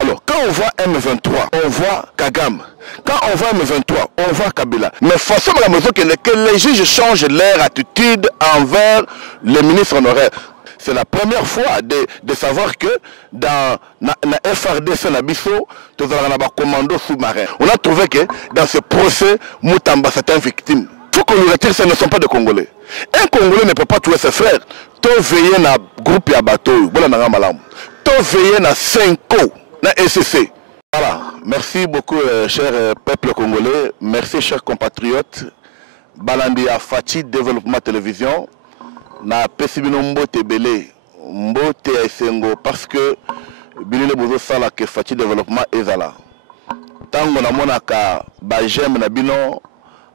Alors, quand on voit M23, on voit Kagame. Quand on voit M23, on voit Kabila. Mais forcément, la mesure que les juges changent leur attitude envers les ministres honoraires. C'est la première fois de savoir que dans la FRDC, tous les commandos sous-marins. On a trouvé que dans ce procès, Moutamba, c'est un victime. Il faut qu'on nous retire, ce ne sont pas des Congolais. Un Congolais ne peut pas tuer ses frères. Tout veiller dans le groupe à bateau. Tout veiller dans 5 ans. SCC. Voilà, merci beaucoup cher peuple congolais, merci chers compatriotes. Balandi à Fati Développement Télévision, na pesibino mbote belé, mbote esengo parce que bilile bozo sala que Fati Développement ezala. Tango na monaka ba j'aime na bino,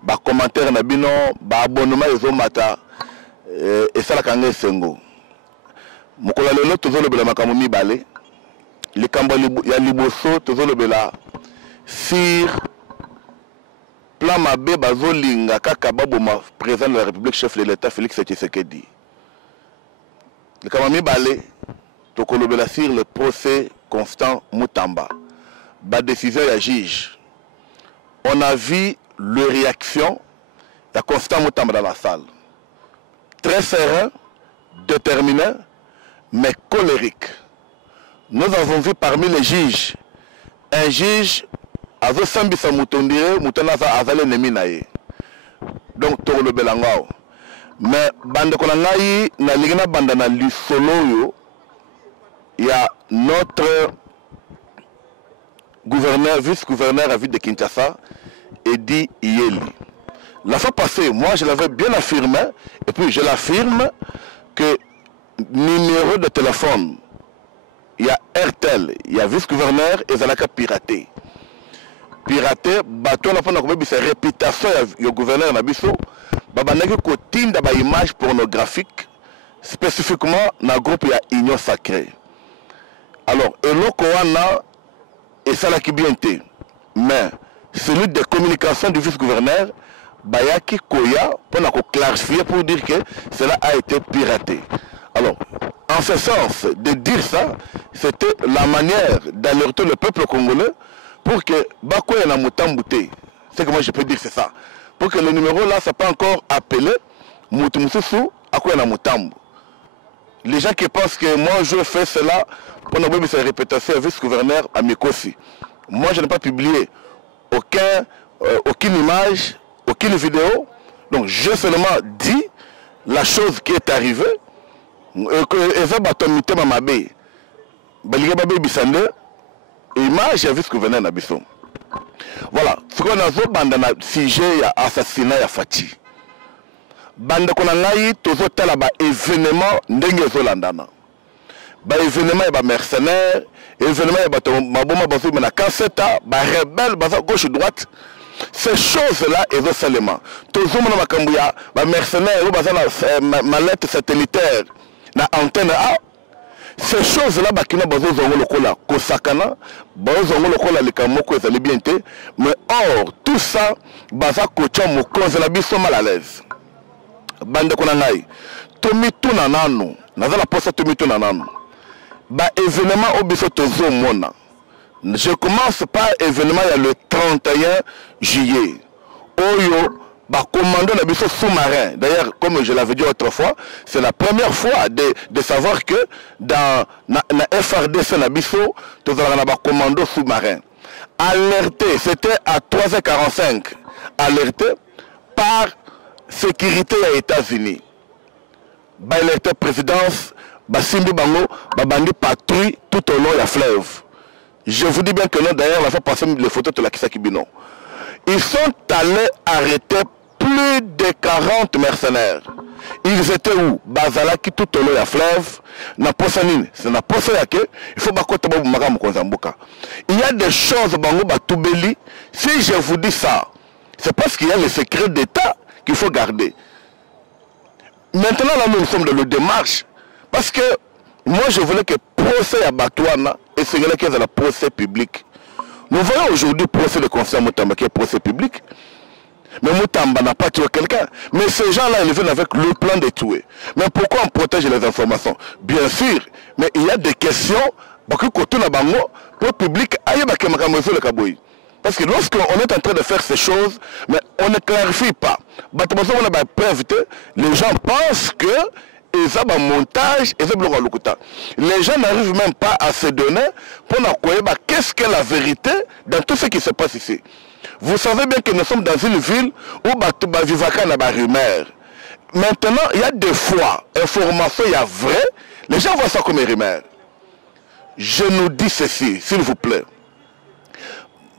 ba commentaire na bino, ba abonnement ezo mata et sala kanga esengo. Mokola lelo tozolo bela makamu mibale. Les Cambodgiens, il y a Liboso, Tozolobela, Sir, Plan Mabé, Bazolinga, Kakababoma, président de la République, chef de l'État, Félix Tshisekedi. Les Cambodgiens, Balé, Tokolobela, Sir, le procès Constant Moutamba. Ba décision, il y a juge. On a vu le réaction, il y a Constant Moutamba dans la salle. Très serein, déterminé, mais colérique. Nous avons vu parmi les juges un juge avec Sambisa Moutondire, Moutanaza Azale Neminaye. Donc, Toro le Belangao. Mais, Bande Konangaï, na Ligna Bandana Lissolo, il y a notre gouverneur, vice-gouverneur à ville de Kinshasa, Edi Yeli. La fois passée, moi je l'avais bien affirmé, et puis je l'affirme que numéro de téléphone, il y a RTL, il y a vice-gouverneur et Zalaka piraté. Piraté, bateau n'a pas de réputation du gouverneur Nabiso, babanaki kotinda ba image pornographique, spécifiquement dans le groupe il y a Union Sacrée. Alors, eloko wana et ça la qui bien été, mais celui de communication du vice-gouverneur, Bayaki Koya, pour clarifier, pour dire que cela a été piraté. Alors, en ce sens, de dire ça, c'était la manière d'alerter le peuple congolais pour que Bakoya na Moutambouté, c'est que moi je peux dire c'est ça, pour que le numéro là, ça pas encore appelé Moutmoussousou Akoya na Moutambo. Les gens qui pensent que moi je fais cela pour nous faire répétation vice-gouverneur à Mikosi. Moi je n'ai pas publié aucune image, aucune vidéo, donc j'ai seulement dit la chose qui est arrivée. Image vice-gouverneur Nabisson. Voilà, ce qu'on a vu dans le sujet assassinat à Fati. Bande qu'on a eu, tout ça là événement ndenge zolandana. Ba événement et ba mercenaires, événement et ba maboma bazo mena cassetta, ba rebelle baza gauche droite. Ces choses-là, et seulement. Tout le monde a ba mercenaires, baza na mallette satellitaire. Na antenne A, ces choses-là, bakina bazo zongo lokola kosakana, bazo zongo lokola likamoko ezali bien te, mais or tout ça baza kocha mokonzi la biso mal à l'aise. Bande konangai, tomi tuna nanu, nazala posa tomi tuna nanu. Ba événement au biso tozo mona. Je commence par événement il y a le 31 juillet. Oyo commandant la mission sous-marin. D'ailleurs, comme je l'avais dit autrefois, c'est la première fois de savoir que dans la FRDC, la mission, nous avons un commando sous-marin. Alerté, c'était à 3h45, alerté par sécurité aux États-Unis. Alerté présidence, Simbi Bango, Bandi patrouille tout au long de la fleuve. Je vous dis bien que non, d'ailleurs, la fois passée, les photos de la Kisakibino. Ils sont allés arrêter plus de 40 mercenaires. Ils étaient où? Bazalaki tout au long de la fleuve. Na posanine, c'est na posayake. Il faut bakote babu magamu konzambuka. Il y a des choses bango batubeli. Si je vous dis ça, c'est parce qu'il y a les secrets d'État qu'il faut garder. Maintenant, là, nous sommes dans le démarche. Parce que moi, je voulais que procès à Batouana et c'est là qu'il y a le procès public. Nous voyons aujourd'hui le procès de conscience Moutamba qui est procès public. Mais Moutamba n'a pas tué quelqu'un. Mais ces gens-là, ils viennent avec le plan de tuer. Mais pourquoi on protège les informations? Bien sûr, mais il y a des questions Parce que côté na bango, pour public, aïe ba kemakambo le kaboy. Parce que lorsqu'on est en train de faire ces choses, mais on ne clarifie pas. Les gens pensent que ils ont un montage, ils ont un les gens n'arrivent même pas à se donner pour nous qu'est-ce que la vérité dans tout ce qui se passe ici. Vous savez bien que nous sommes dans une ville où Vivaka n'a pas rumeur. Maintenant, il y a des fois, information, il y a vrai, les gens voient ça comme une rumeur. Je nous dis ceci, s'il vous plaît.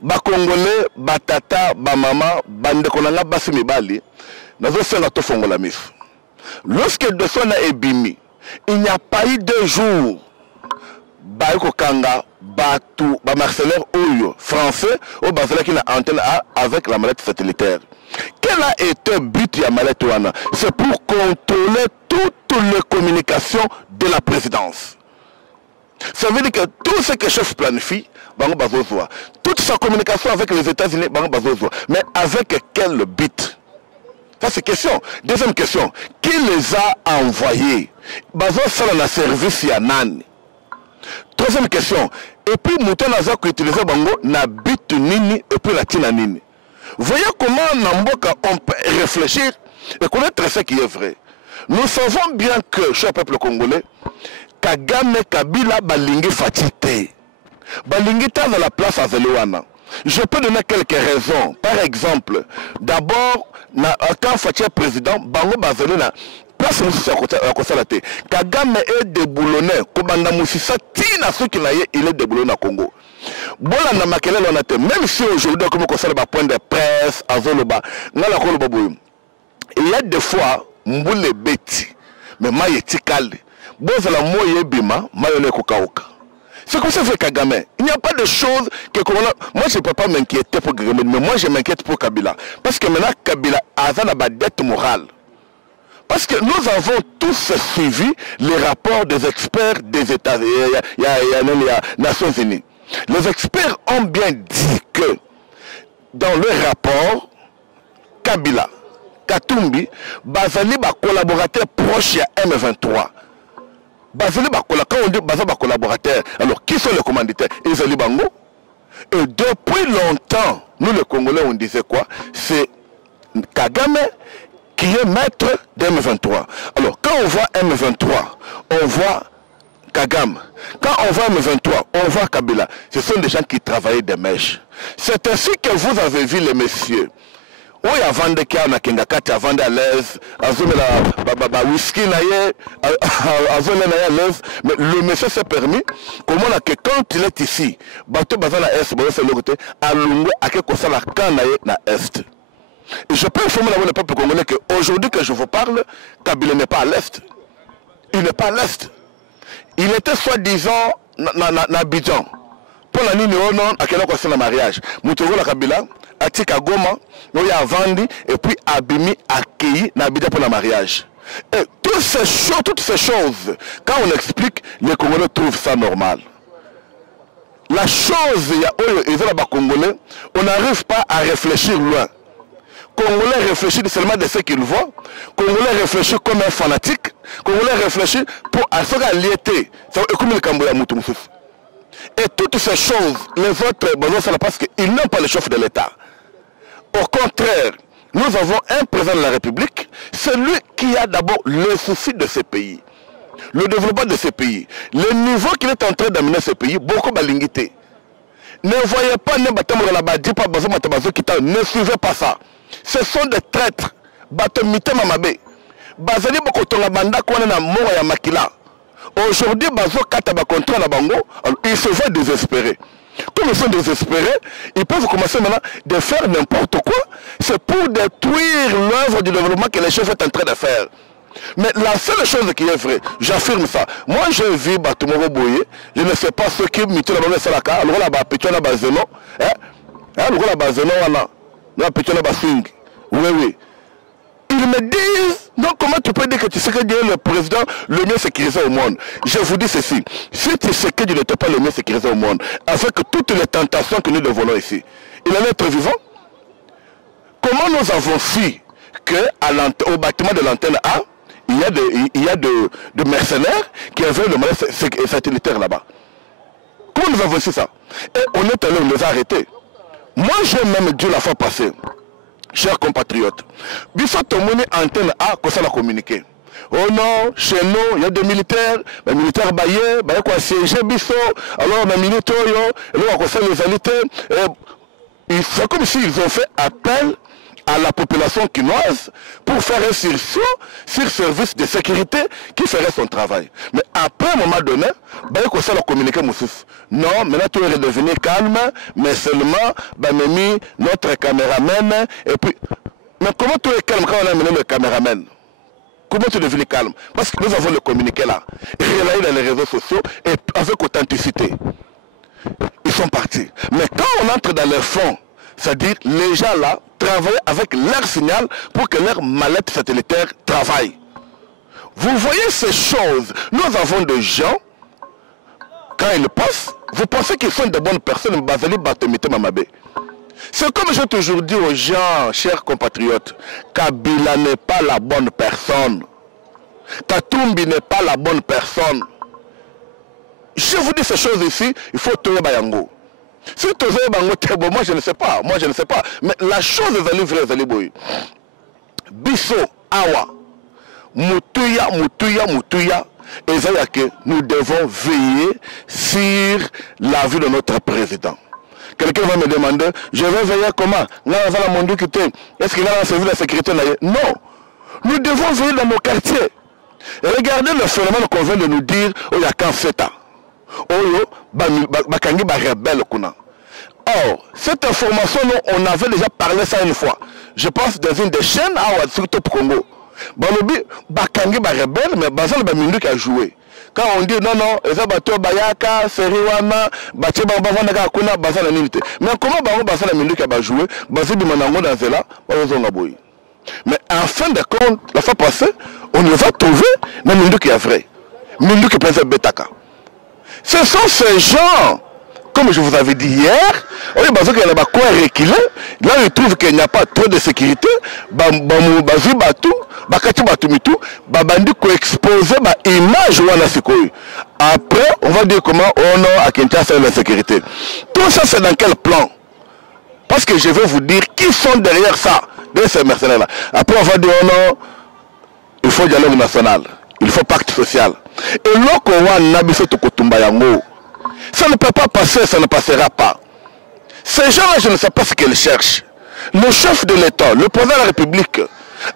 Ba Congolais, ba tata, ba maman, bande konanga basi mibali, nazo senga to fongola mifu. Lorsque de son a ebimi, il n'y a pas eu 2 jours. Ba yoko kanga, ba tout, ba mercenaires oyo, français, au bazala qui na antenne A avec la mallette satellitaire. Quel a été le but de la mallette wana? C'est pour contrôler toutes les communications de la présidence. Ça veut dire que tout ce que le chef planifie, toute sa communication avec les États-Unis, mais avec quel but? Ça c'est question. Deuxième question, qui les a envoyés? Ça a service à Nani. Troisième question, et puis Mouton Naza qui utilise na but nini et puis la tina nini. Voyez comment Namboka on peut réfléchir et connaître ce qui est vrai. Nous savons bien que, cher peuple congolais, Kagame Kabila balingi fatite. Balingi ta dans la place à Zelouana. Je peux donner quelques raisons. Par exemple, d'abord, quand Fatih est président, Bango Bazelina, place à côté la tête. Kagame est déboulonné. Kobanda Moussissa, Tina ceux qui il est déboulonné à Congo. Bola na makele l'onate. Même si aujourd'hui, comme on constate le point de presse, à Zoloba, il y a des fois, Mboule Beti, mais Maïe Tikali. Bozala moye bima, mayone kokauka. C'est comme ça que fait Kagame. Il n'y a pas de choses que moi je ne peux pas m'inquiéter pour Kagame, mais moi je m'inquiète pour Kabila. Parce que maintenant Kabila a une dette morale. Parce que nous avons tous suivi les rapports des experts des États-Unis, il y a Nations Unies. Les experts ont bien dit que dans le rapport, Kabila, Katumbi, Bazali ba collaborateur proche à M23. Quand on dit Bazali collaborateur, alors qui sont les commanditaires? Ils Bango. Et depuis longtemps, nous les Congolais, on disait quoi? C'est Kagame qui est maître d'M23. Alors quand on voit M23, on voit Kagame. Quand on voit M23, on voit Kabila. Ce sont des gens qui travaillent des mèches. C'est ainsi que vous avez vu les messieurs. Oui, avant de qu'il y ait un kengakati, avant de l'aise, whisky, mais le monsieur s'est permis, comment que quand il est ici, bateau bazala est, et je peux informer le peuple congolais qu'aujourd'hui que je vous parle, Kabila n'est pas à l'est. Il n'est pas à l'est. Il était soi-disant na Abidjan. Pour la nuit, on a quel occasion de mariage. Moutouvo la Kabila, Atika Goma, on y a vendu et puis Abimi accueilli na Abidjan pour le mariage. Et toutes ces choses, quand on explique, les Congolais trouvent ça normal. La chose, il y a Congolais, on n'arrive pas à réfléchir loin. Congolais réfléchit seulement de ce qu'il voit. Congolais réfléchit comme un fanatique. Congolais réfléchit pour à ce qu'il était. Et toutes ces choses, les autres, parce qu'ils n'ont pas le chef de l'État. Au contraire, nous avons un président de la République, celui qui a d'abord le souci de ces pays. Le développement de ces pays. Le niveau qu'il est en train d'amener ces pays, beaucoup balingité. Ne voyez pas, ne suivez pas ça. Ce sont des traîtres. Aujourd'hui, ils se voient désespérés. Comme ils sont désespérés, ils peuvent commencer maintenant de faire n'importe quoi. C'est pour détruire l'œuvre du développement que les chefs sont en train de faire. Mais la seule chose qui est vraie, j'affirme ça. Moi, je vis Batumoro Boye. Je ne sais pas ce qui me dit la Salaka. Alors là-bas, Pétion Bazeno. Alors là-bas, Bazeno, là, Pétion Basing. Oui. Ils me disent, donc comment tu peux dire que tu sais que Dieu est le président le mieux sécurisé au monde? Je vous dis ceci, si tu sais que Dieu n'était pas le mieux sécurisé au monde, avec toutes les tentations que nous dévoilons ici, il allait être vivant? Comment nous avons su qu'au bâtiment de l'antenne A, il y a de mercenaires qui avaient le moyen satellitaire là-bas? Comment nous avons su ça? Et on est allé, on les a arrêtés. Moi, j'ai même dit la fois passée, chers compatriotes, Bissot Tomoni antenne A, qu'on s'en a communiqué. Oh non, chez nous, il y a des militaires, les militaires baillés, quoi siéger Bissot, alors les militaires, alors on sait les alités. C'est comme s'ils ont fait appel à la population quinoise pour faire un sursaut sur service de sécurité qui ferait son travail. Mais après un moment donné, on s'est communiqué. Non, maintenant tout est devenu calme, mais seulement notre caméraman. Et puis, mais comment tout est calme quand on a amené le caméraman? Comment tu es devenu calme? Parce que nous avons le communiqué là, relayé dans les réseaux sociaux et avec authenticité. Ils sont partis. Mais quand on entre dans le fond, c'est-à-dire les gens là travaillent avec leur signal pour que leur mallette satellitaire travaille. Vous voyez ces choses. Nous avons des gens, quand ils passent, vous pensez qu'ils sont de bonnes personnes, c'est comme j'ai toujours dit aux gens, chers compatriotes, Kabila n'est pas la bonne personne. Katumbi n'est pas la bonne personne. Je vous dis ces choses ici, il faut tourner Bayango. Si tu es Bango, moi je ne sais pas, mais la chose est allée vraie, elle est boy. Bisso, Awa, Mutuya, et c'est que nous devons veiller sur la vie de notre président. Quelqu'un va me demander, je vais veiller comment? Est-ce qu'il a un service de la sécurité? Non. Nous devons veiller dans nos quartiers. Et regardez le phénomène qu'on vient de nous dire, il y a qu'un feta. Or, cette information, on avait déjà parlé ça une fois. Je pense dans une des chaînes à Top Congo. Bakangi ba rebelle, mais Bazal Bamindu qui a joué. Quand on dit non, non, Eza Bato Bayaka, Seriwana, Baché Bambavana Kuna, Bazal Nilite. Mais comment Bazal Mindu qui a joué, Bazal Bimanango dans Zela, Bazal Boy. Mais en fin de compte, la fois passée, on va trouver un Mindu qui est vrai. Mindu qui est Betaka. Ce sont ces gens, comme je vous avais dit hier, il y a quoi reculer. Là, ils trouvent qu'il n'y a pas trop de sécurité. Après, on va dire comment on a à Kinshasa la sécurité. Tout ça, c'est dans quel plan? Parce que je vais vous dire qui sont derrière ça, derrière ces mercenaires-là. Après, on va dire oh non, il faut dialogue national, il faut pacte social. Et là, ça ne peut pas passer, ça ne passera pas. Ces gens-là, je ne sais pas ce qu'ils cherchent. Le chef de l'État, le président de la République,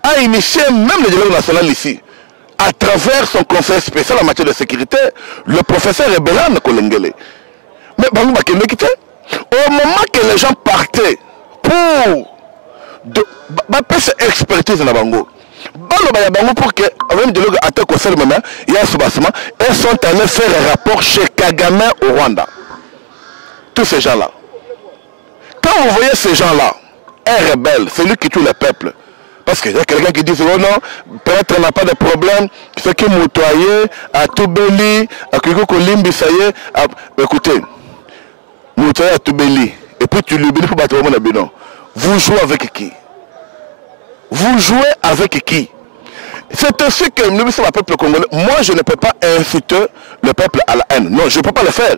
a initié même le dialogue national ici, à travers son conseil spécial en matière de sécurité, le professeur Ebelan Kolengele. Mais au moment que les gens partaient pour faire expertise dans Bango, pour que, avec le attaque au seul moment, il y a un soubassement, elles sont allées faire un rapport chez Kagame au Rwanda. Tous ces gens-là. Quand vous voyez ces gens-là, un rebelle, c'est lui qui tue le peuple. Parce qu'il y a quelqu'un qui dit, oh non, peut-être n'a pas de problème, ce qui est moutoyé, à Toubeli, à Kikokolimbi, ça y est, écoutez, moutoyé à Toubeli, et puis tu l'oublies pour battre au monde. Vous jouez avec qui? Vous jouez avec qui? C'est ainsi que nous sommes le peuple congolais. Moi, je ne peux pas inciter le peuple à la haine. Non, je ne peux pas le faire.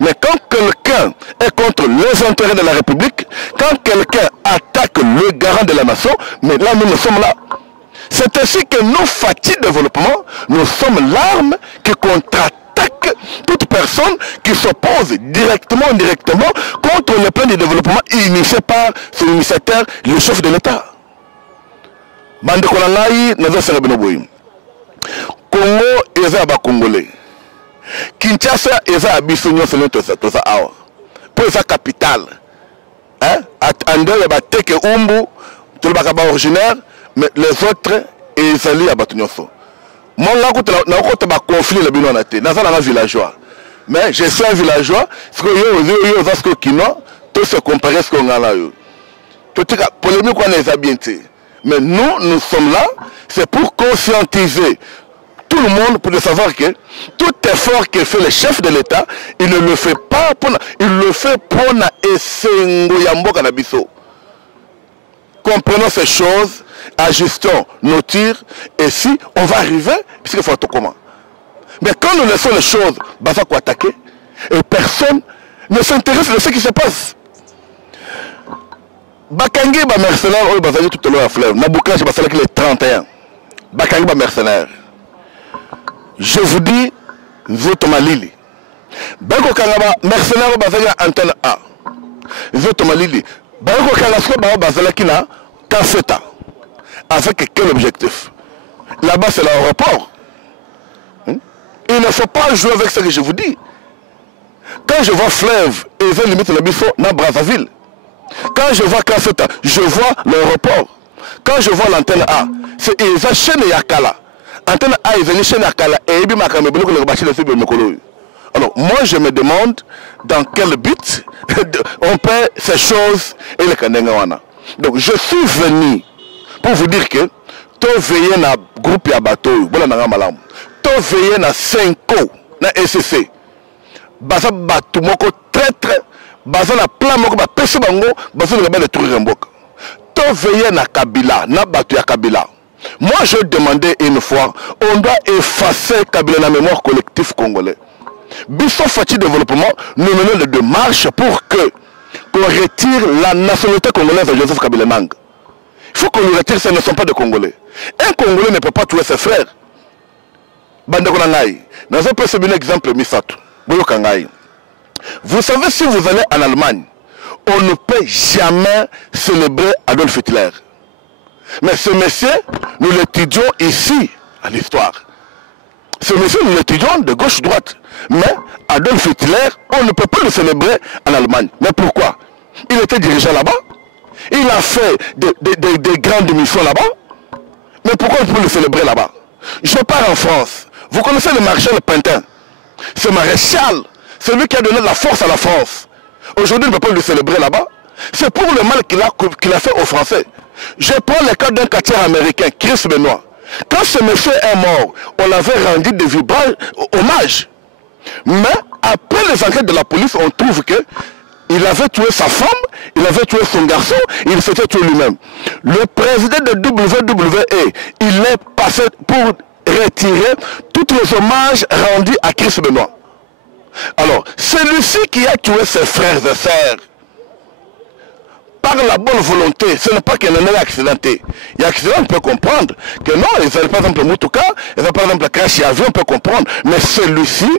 Mais quand quelqu'un est contre les intérêts de la République, quand quelqu'un attaque le garant de la nation, mais là, nous sommes là. C'est ainsi que nos fatigues de développement, nous sommes l'arme qui contre-attaque toute personne qui s'oppose directement ou indirectement contre le plan de développement initié par son initiateur, le chef de l'État. Bande Kolangai, Naza Benoboy. Congo, Eza ba Congolais. Kinshasa, Eza Abissonio, c'est notre awa. Pour sa capitale. Hein? André, il y a Teke Umbu, tout le bagaba originaire, mais les autres, ils allaient à Batunyoso. Moi, là, on a un conflit, le bino na te. Naza un villageois. Mais je suis un villageois, ce que yo, parce que Kino, tout se compare à ce qu'on a là. Tout cas, polémique, on est bien. Mais nous, nous sommes là, c'est pour conscientiser tout le monde pour savoir que tout effort que fait le chef de l'État, il ne le fait pas pour il le fait pour na esengo yambo kanabiso. Comprenons ces choses, ajustons nos tirs, et si on va arriver, puisqu'il faut tout comment. Mais quand nous laissons les choses, basa quoi attaquer, Et personne ne s'intéresse de ce qui se passe. Bakangi ba mercenaire, oh bazali tout à l'heure à fleuve. Nabouka, je basala qu'il est 31. Bakangi ba mercenaire. Je vous dis, Zotoma Lili. Bako Kangaba, mercenaire bazali à antenne A. Zotoma Lili. Bako Kangaba bazali qui n'a qu'un feta. Avec quel objectif? Là-bas, c'est l'aéroport. Il ne faut pas jouer avec ce que je vous dis. Quand je vois Fleuve et ils limite le bifo dans Brazzaville. Quand je vois Kasseta, je vois l'aéroport. Quand je vois l'antenne A, c'est une chaîne Yakala. Antenne A, ils ont une chaîne Yakala. Et ils ont alors, moi, je me demande dans quel but on paie ces choses et les Kanengawana. Donc, je suis venu pour vous dire que tout veillé dans le groupe ya bateau, voilà na malam. Tout veillé dans 5 na SCC. Baza bateau moko traître, baza na plan moko ba pese bango, baza na ba détruire mboka. Tout veillé na Kabila, na bateau ya Kabila. Moi je demandais une fois, on doit effacer Kabila dans la mémoire collective congolais. Bisso Fati développement, nous menons des démarches pour que qu'on retire la nationalité congolaise de Joseph Kabila Nang. Il faut qu'on le retire, ce ne sont pas des Congolais. Un Congolais ne peut pas tuer ses frères. Bandakonangaï. Dans un peu, c'est un exemple, Misato. Vous savez, si vous allez en Allemagne, on ne peut jamais célébrer Adolf Hitler. Mais ce monsieur, nous l'étudions ici, à l'histoire. Ce monsieur, nous l'étudions de gauche-droite. Mais Adolf Hitler, on ne peut pas le célébrer en Allemagne. Mais pourquoi? Il était dirigeant là-bas. Il a fait des grandes missions là-bas. Mais pourquoi on peut le célébrer là-bas? Je pars en France. Vous connaissez le maréchal Pétain. Ce maréchal, c'est lui qui a donné la force à la France. Aujourd'hui, on ne peut pas le célébrer là-bas. C'est pour le mal qu'il a fait aux Français. Je prends le cas d'un quartier américain, Chris Benoit. Quand ce monsieur est mort, on l'avait rendu de vibrants hommages. Mais après les enquêtes de la police, on trouve que il avait tué sa femme, il avait tué son garçon, il s'était tué lui-même. Le président de WWE, il est passé pour retirer tous les hommages rendus à Chris Benoit. Alors, celui-ci qui a tué ses frères et sœurs, par la bonne volonté, ce n'est pas qu'il en ait accidenté. Il y a accident, on peut comprendre que non, ils avaient par exemple Moutouka, ils avaient par exemple crash avion, on peut comprendre. Mais celui-ci,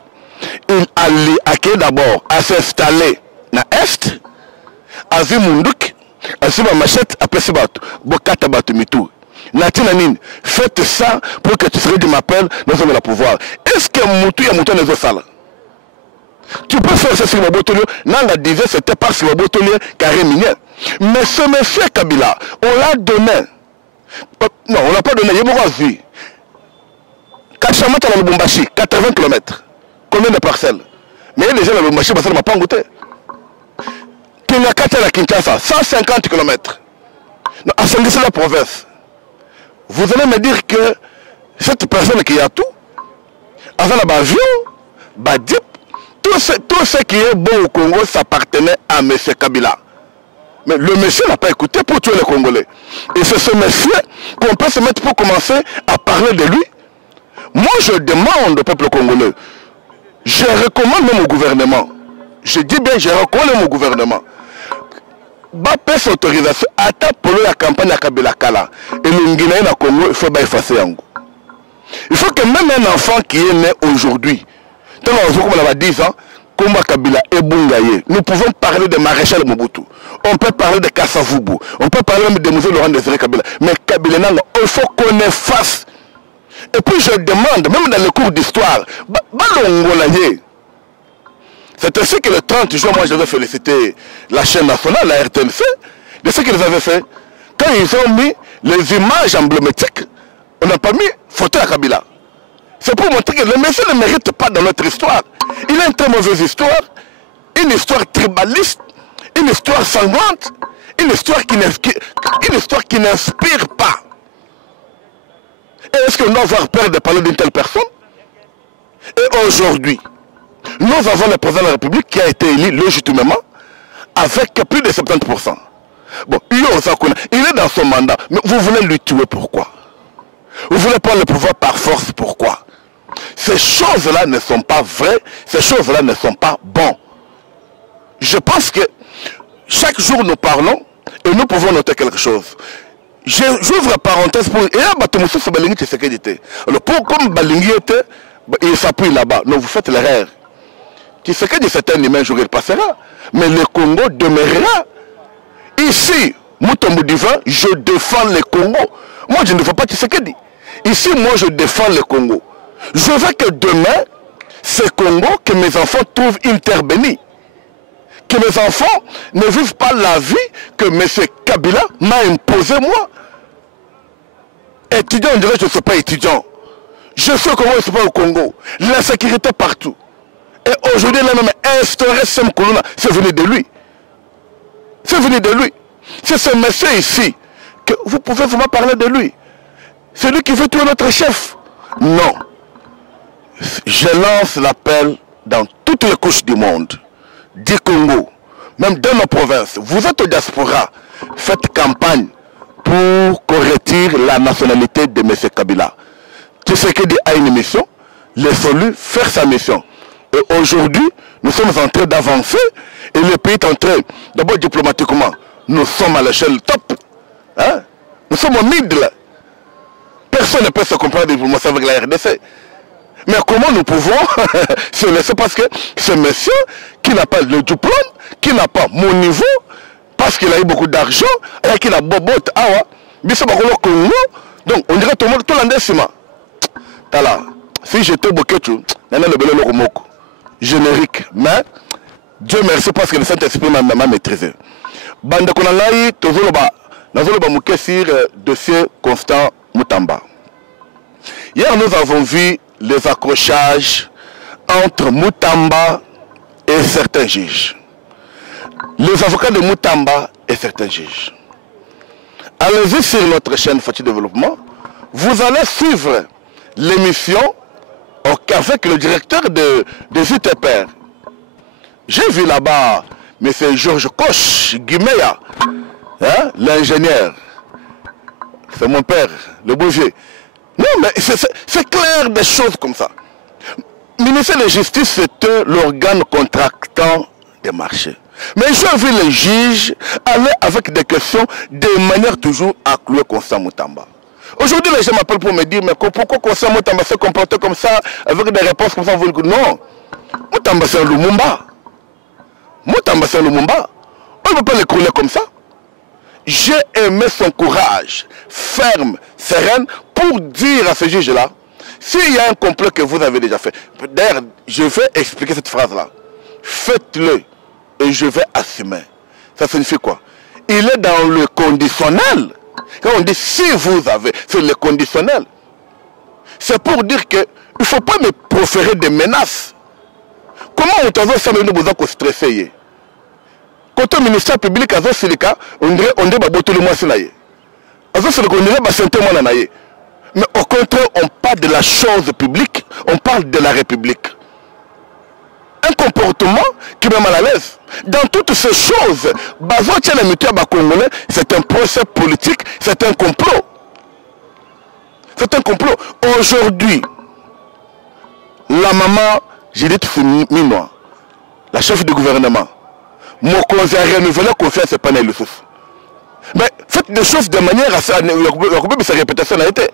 il a d'abord à s'installer na est, à Zimunduk, à Siba Machette, à Pessibatou, Bokata Batumitou. Natinanine, faites ça pour que tu serais de m'appel, nous avons le pouvoir. Est-ce que Moutou et Moutou ne sont pas là? Tu peux faire ça sur le botolier. Nanga disait c'était pas sur le botolier carré minier. Mais ce monsieur Kabila, on l'a donné. Non, on l'a pas donné. Il y a beaucoup de vie. Kachamata dans le Lubumbashi, 80 km. Combien de parcelles? Mais les gens dans le Lubumbashi, ça ne m'a pas goûté. Kenyakata à la Kinshasa, 150 km. Non, à Sanguissé la province. Vous allez me dire que cette personne qui a tout, avant la avion, Badip, tout ce qui est bon au Congo s'appartenait à M. Kabila. Mais le monsieur n'a pas écouté pour tuer les Congolais. Et c'est ce monsieur qu'on peut se mettre pour commencer à parler de lui. Moi, je demande au peuple congolais, je recommande même au gouvernement, je dis bien, je recommande même au gouvernement, Bapé cette autorisation, à pour la campagne à Kabila Kala, et le Guinéen à Congo, il faut effacer Yango. Il faut que même un enfant qui est né aujourd'hui, comme on a 10 ans, Komba Kabila et Bungaye, nous pouvons parler de Maréchal Mobutu, on peut parler de Kassavubu, on peut parler même de M. Laurent Désiré Kabila, mais Kabila, il faut qu'on efface. Et puis je demande, même dans le cours d'histoire, c'est ainsi que le 30 juin, moi je vais féliciter la chaîne nationale, la RTNC, de ce qu'ils avaient fait. Quand ils ont mis les images emblématiques, on n'a pas mis photo à Kabila. C'est pour montrer que le monsieur ne mérite pas dans notre histoire. Il a une très mauvaise histoire, une histoire tribaliste, une histoire sanglante, une histoire qui n'inspire pas. Est-ce que nous avons peur de parler d'une telle personne? Et aujourd'hui, nous avons le président de la République qui a été élu légitimement avec plus de 70%. Bon, il est dans son mandat, mais vous voulez lui tuer pourquoi? Vous voulez prendre le pouvoir par force pourquoi? Ces choses-là ne sont pas vraies, ces choses-là ne sont pas bonnes. Je pense que chaque jour nous parlons et nous pouvons noter quelque chose. J'ouvre la parenthèse pour... Et là, comme Balingi était, il s'appuie là-bas. Non, vous faites l'erreur. Tshisekedi, c'est un humain, jour il passera. Mais le Congo demeurera. Ici, Mutombo Divin, je défends le Congo. Moi, je ne défends pas Tshisekedi. Ici, moi, je défends le Congo. Je veux que demain, ce Congo, que mes enfants trouvent interbéni. Que mes enfants ne vivent pas la vie que M. Kabila m'a imposé moi. Étudiant, on dirait que je ne suis pas étudiant. Je sais comment il se passe au Congo. La sécurité partout. Et aujourd'hui, là même, instaurer Sem Koulouna, c'est venu de lui. C'est venu de lui. C'est ce monsieur ici que vous pouvez vraiment parler de lui. C'est lui qui veut tuer notre chef. Non. Je lance l'appel dans toutes les couches du monde, du Congo, même dans nos provinces. Vous êtes au diaspora, faites campagne pour qu'on retire la nationalité de M. Kabila. Tshisekedi a une mission, laissons-lui faire sa mission. Et aujourd'hui, nous sommes en train d'avancer et le pays est en train, d'abord diplomatiquement, nous sommes à l'échelle top. Hein? Nous sommes au middle. Personne ne peut se comprendre diplomatie avec la RDC. Mais comment nous pouvons se laisser, parce que ce monsieur qui n'a pas le diplôme, qui n'a pas mon niveau, parce qu'il a eu beaucoup d'argent, et qu'il a bobote, donc on dirait tout le monde, tout l'endessiment. Si j'étais Boketu, générique, mais Dieu merci parce que le Saint-Esprit m'a maîtrisé. Bande Konangaï, Tozoloba, Nazoloba Mouké sur dossier Constant Moutamba. Hier, nous avons vu les accrochages entre Moutamba et certains juges. Les avocats de Moutamba et certains juges. Allez-y sur notre chaîne Fati Développement. Vous allez suivre l'émission avec le directeur des UTPR. J'ai vu là-bas M. Georges Koch Guiméa, hein, l'ingénieur. C'est mon père, le beau vieux. Non, mais c'est clair des choses comme ça. Le ministère de la Justice, c'est l'organe contractant des marchés. Mais j'ai vu les juges aller avec des questions de manière toujours à clouer Constant Moutamba. Aujourd'hui, les gens m'appellent pour me dire, mais pourquoi Constant Moutamba s'est comporté comme ça, avec des réponses comme ça? Non, Moutamba c'est un Lumumba. Moutamba c'est un Lumumba. On ne peut pas l'écrouler comme ça. J'ai aimé son courage, ferme, sereine, pour dire à ce juge-là, s'il y a un complot que vous avez déjà fait, d'ailleurs, je vais expliquer cette phrase-là. Faites-le et je vais assumer. Ça signifie quoi? Il est dans le conditionnel. Quand on dit si vous avez, c'est le conditionnel. C'est pour dire que il ne faut pas me proférer des menaces. Comment on t'a vu ça, mais nous vous avons stressé? Quand le ministère public a fait le cas, on dirait tout le mois sinaye. On dirait mais au contraire, on parle de la chose publique, on parle de la République. Un comportement qui met mal à l'aise. Dans toutes ces choses, c'est un procès politique, c'est un complot. C'est un complot. Aujourd'hui, la maman Judith Minois, la chef du gouvernement, mon conseil a renouvelé confiance et pas le souffle. Mais faites des choses de manière à ça, sa réputation a été.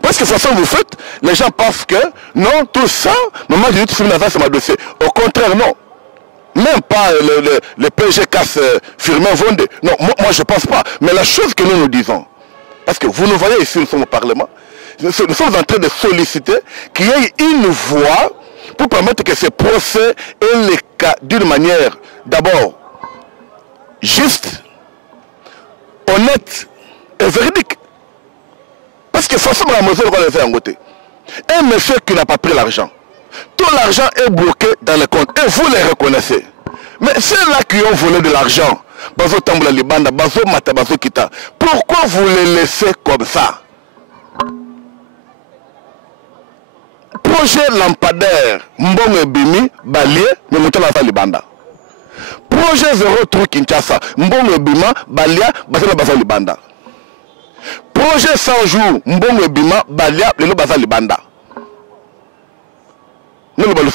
Parce que de toute façon vous faites, les gens pensent que non, tout ça, maman Judith Minois, c'est ma dossier. Au contraire, non. Même pas le PG casse Firmin Vendée. Non, moi je ne pense pas. Mais la chose que nous disons, parce que vous nous voyez ici, nous sommes au Parlement, nous sommes en train de solliciter qu'il y ait une voie pour permettre que ces procès aient les cas d'une manière d'abord juste, honnête et véridique. Parce que forcément la mesure qu'on les fait en côté. Un monsieur qui n'a pas pris l'argent, tout l'argent est bloqué dans les comptes et vous les reconnaissez. Mais ceux-là qui ont volé de l'argent, Bazo Tambla Libanda, Bazo Mata, Bazo Kita, pourquoi vous les laissez comme ça? Projet lampadaire, Mbongo Bimi, Balié, mais Moutala Libanda. Projet zéro truc Kinshasa, Mbongo Bima, Balia, Bazo Baza Libanda. Projet 100 jours, Mbongo Bima, Balia, Lelo Baza Libanda. Nous le balou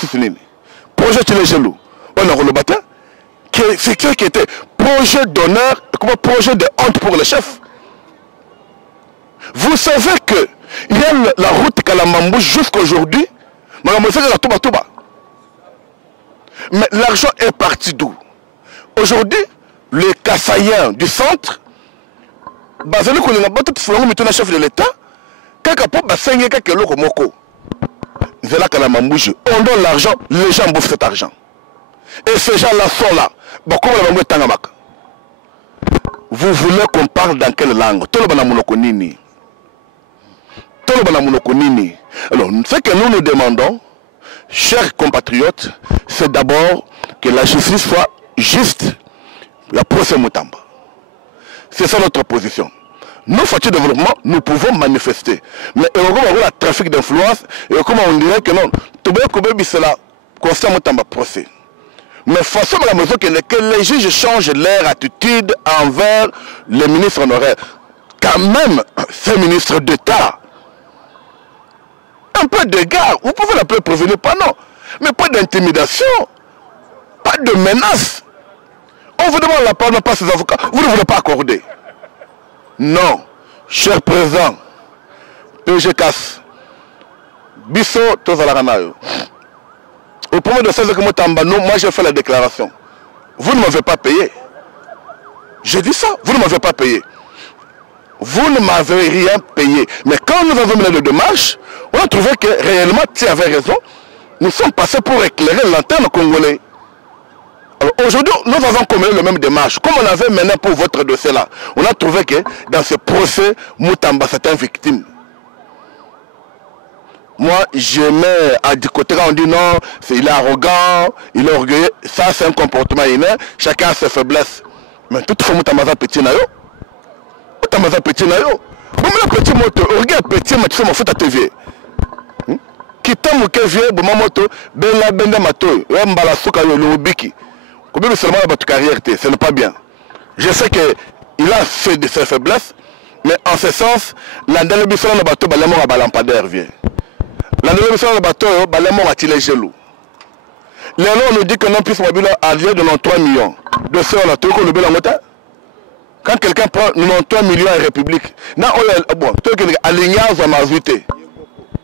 projet Tile Gelou. On a le matin. C'est qui était projet d'honneur, comme projet de honte pour le chef. Vous savez que il y a la route Kalamambou jusqu'à aujourd'hui. Mais l'argent est parti d'où? Aujourd'hui, les Kassaïens du centre, chef de l'État, on donne l'argent, les gens bouffent cet argent. Et ces gens-là sont là. Vous voulez qu'on parle dans quelle langue? Alors, ce que nous nous demandons, chers compatriotes, c'est d'abord que la justice soit juste. La procès Moutamba. C'est ça notre position. Nos factures de développement, nous pouvons manifester. Mais on va avoir un trafic d'influence et comment on dirait que non, tout le monde c'est là, constat Moutamba procès. Mais façon à la mesure que les juges changent leur attitude envers les ministres honoraires. Quand même, ces ministres d'État, un peu d'égard, vous pouvez l'appeler prévenir, pas non, mais pas d'intimidation, pas de menace. On vous demande la parole, pas ses avocats, vous ne voulez pas accorder. Non, cher président, PG Cass, Bisso Tozalaranayo. Au premier de 16 moi j'ai fait la déclaration. Vous ne m'avez pas payé. J'ai dit ça, vous ne m'avez pas payé. Vous ne m'avez rien payé. Mais quand nous avons mené le démarche, on a trouvé que réellement tu avais raison. Nous sommes passés pour éclairer l'antenne congolais. Aujourd'hui, nous avons commis le même démarche. Comme on avait mené pour votre dossier là, on a trouvé que dans ce procès, Moutamba c'est une victime. Moi, je mets à du côté quand on dit non, il est arrogant, il est orgueilleux. Ça, c'est un comportement inné. Chacun a ses faiblesses. Mais tout le monde Moutamba petit nayo. Moutamba petit nayo. Vous me petit moto, regarde petit, mais tu fais mon foot à TV. Qui tombe que vieux, bon moto, bella benda mato, mbala souka yo lobiki. Combien seulement votre carrière, ce n'est pas bien. Je sais qu'il a fait de ses faiblesses, mais en ce sens, la dernière mission de bateau, il a un lampadaire. La dernière mission de bateau, il a tiré gelou. Les gens nous disent que non puisse mobile à lieu de 93 millions. De ce on a tout le bel quand quelqu'un prend 93 millions en République, non, bon, tu as l'ignorance à majorité.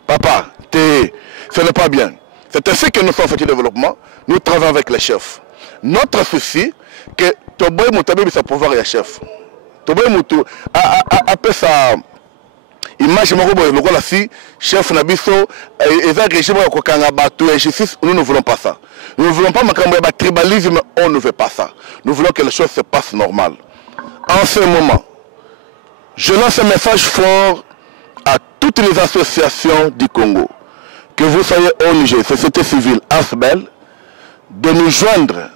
Papa, ce n'est pas bien. C'est ainsi que nous sommes faits de développement. Nous travaillons avec les chefs. Notre souci, que Toboy Moutabe sa pouvoir et chef. Toboy Moutou a sa image de la si chef Nabiso et un régime et justice, nous ne voulons pas ça. Nous ne voulons pas un tribalisme, on ne veut pas ça. Nous voulons que les choses se passent normal. En ce moment, je lance un message fort à toutes les associations du Congo. Que vous soyez ONG, société civile, ASBEL, de nous joindre,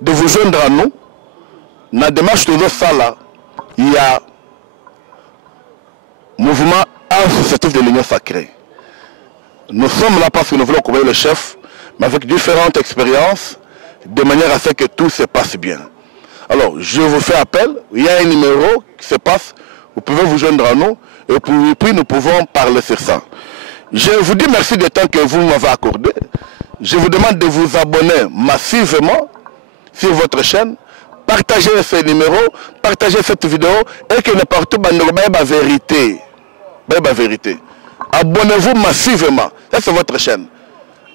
de vous joindre à nous. Dans la démarche de ça là, il y a mouvement associatif de l'Union sacrée. Nous sommes là parce que nous voulons couvrir le chef, mais avec différentes expériences, de manière à ce que tout se passe bien. Alors, je vous fais appel, il y a un numéro qui se passe, vous pouvez vous joindre à nous, et puis nous pouvons parler sur ça. Je vous dis merci du temps que vous m'avez accordé. Je vous demande de vous abonner massivement sur votre chaîne, partagez ce numéro, partagez cette vidéo et que ne partout la vérité. Vérité. Abonnez-vous massivement. Ça c'est votre chaîne.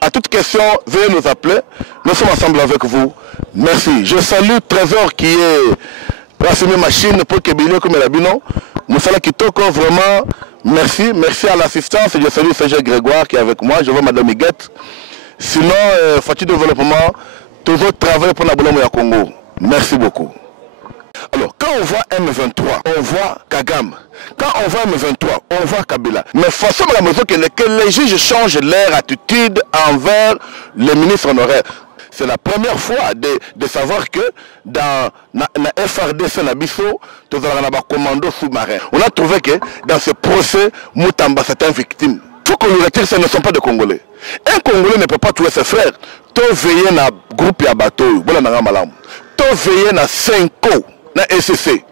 À toute question, veuillez nous appeler. Nous sommes ensemble avec vous. Merci. Je salue Trésor qui est la machine pour que Billy comme Rabino. Moussala Kitoko, vraiment, merci. Merci à l'assistance. Je salue Serge Grégoire qui est avec moi. Je vois Madame Miguette. Sinon, Fatih Développement, toujours travailler pour la Bolome à Congo. Merci beaucoup. Alors, quand on voit M23, on voit Kagame. Quand on voit M23, on voit Kabila. Mais façon à la mesure que les juges changent leur attitude envers les ministres honoraires. C'est la première fois de savoir que dans la FRDC Nabiso, nous avons un commando sous-marin. On a trouvé que dans ce procès, Moutamba c'est une victime. Il faut qu'on nous retire, ce ne sont pas des Congolais. Un Congolais ne peut pas tuer ses frères. Tu veilles dans le groupe à bateau, tu veilles dans 5 na SCC.